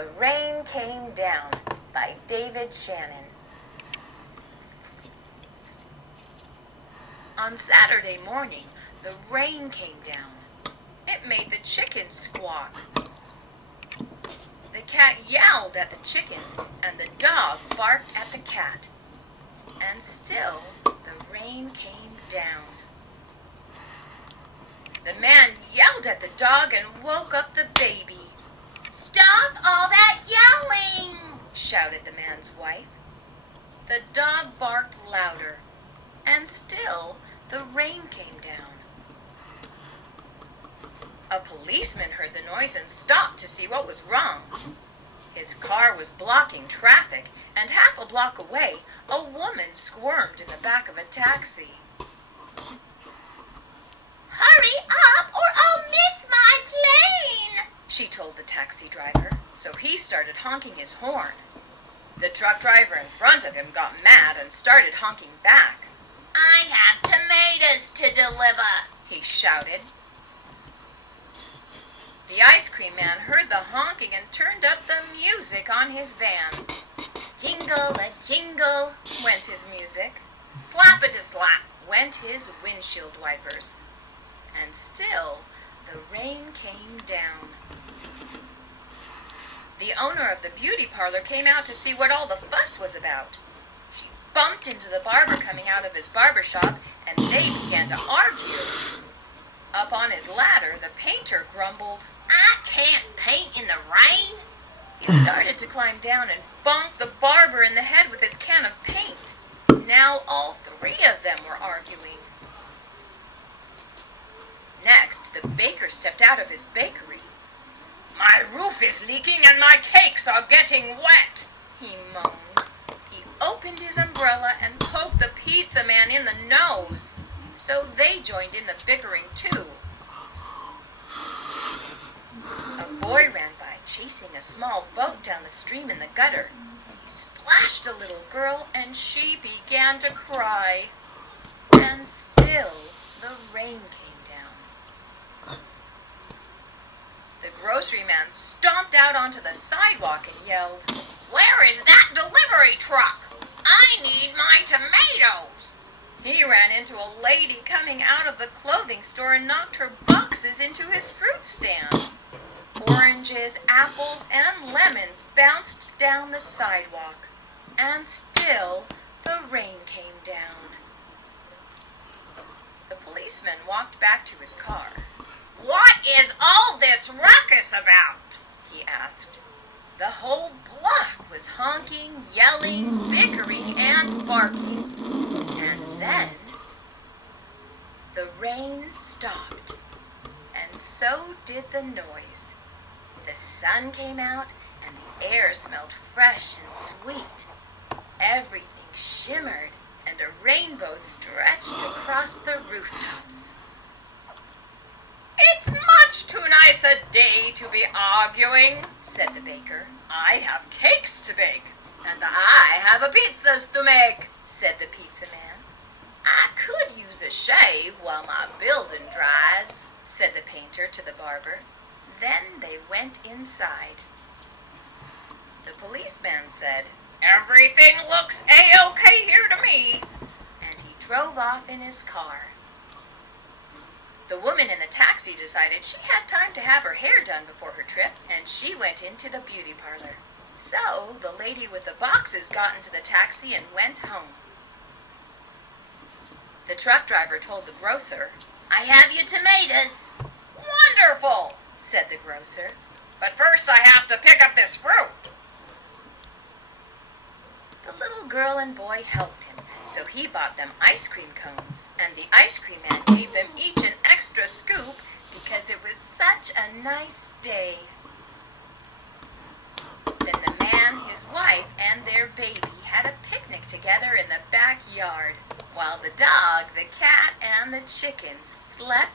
The Rain Came Down by David Shannon. On Saturday morning, the rain came down. It made the chickens squawk. The cat yowled at the chickens, and the dog barked at the cat. And still, the rain came down. The man yelled at the dog and woke up the baby. "Stop all that yelling!" shouted the man's wife. The dog barked louder, and still the rain came down. A policeman heard the noise and stopped to see what was wrong. His car was blocking traffic, and half a block away, a woman squirmed in the back of a taxi. "Hurry up or I'll miss my plane," she told the taxi driver, so he started honking his horn. The truck driver in front of him got mad and started honking back. "I have tomatoes to deliver," he shouted. The ice cream man heard the honking and turned up the music on his van. Jingle-a-jingle went his music. Slap-a-da-slap went his windshield wipers. And still the rain came down. The owner of the beauty parlor came out to see what all the fuss was about. She bumped into the barber coming out of his barber shop, and they began to argue. Up on his ladder, the painter grumbled, "I can't paint in the rain." He started to climb down and bonked the barber in the head with his can of paint. Now all three of them were arguing. Next, the baker stepped out of his bakery. "My roof is leaking and my cakes are getting wet," he moaned. He opened his umbrella and poked the pizza man in the nose. So they joined in the bickering too. A boy ran by, chasing a small boat down the stream in the gutter. He splashed a little girl, and she began to cry. And still the rain came down. The grocery man stomped out onto the sidewalk and yelled, "Where is that delivery truck? I need my tomatoes." He ran into a lady coming out of the clothing store and knocked her boxes into his fruit stand. Oranges, apples, and lemons bounced down the sidewalk, and still the rain came down. The policeman walked back to his car. "What is all this ruckus about?" he asked. The whole block was honking, yelling, bickering, and barking. And then the rain stopped, and so did the noise. The sun came out, and the air smelled fresh and sweet. Everything shimmered, and a rainbow stretched across the rooftops. "It's much too nice a day to be arguing," said the baker. "I have cakes to bake." "And I have a pizzas to make," said the pizza man. "I could use a shave while my building dries," said the painter to the barber. Then they went inside. The policeman said, "Everything looks A-OK here to me," and he drove off in his car. The woman in the taxi decided she had time to have her hair done before her trip, and she went into the beauty parlor. So the lady with the boxes got into the taxi and went home. The truck driver told the grocer, "I have your tomatoes." "Wonderful," said the grocer. "But first I have to pick up this fruit." The little girl and boy helped him, so he bought them ice cream cones, and the ice cream man gave them each an extra scoop because it was such a nice day. Then the man, his wife, and their baby had a picnic together in the backyard, while the dog, the cat, and the chickens slept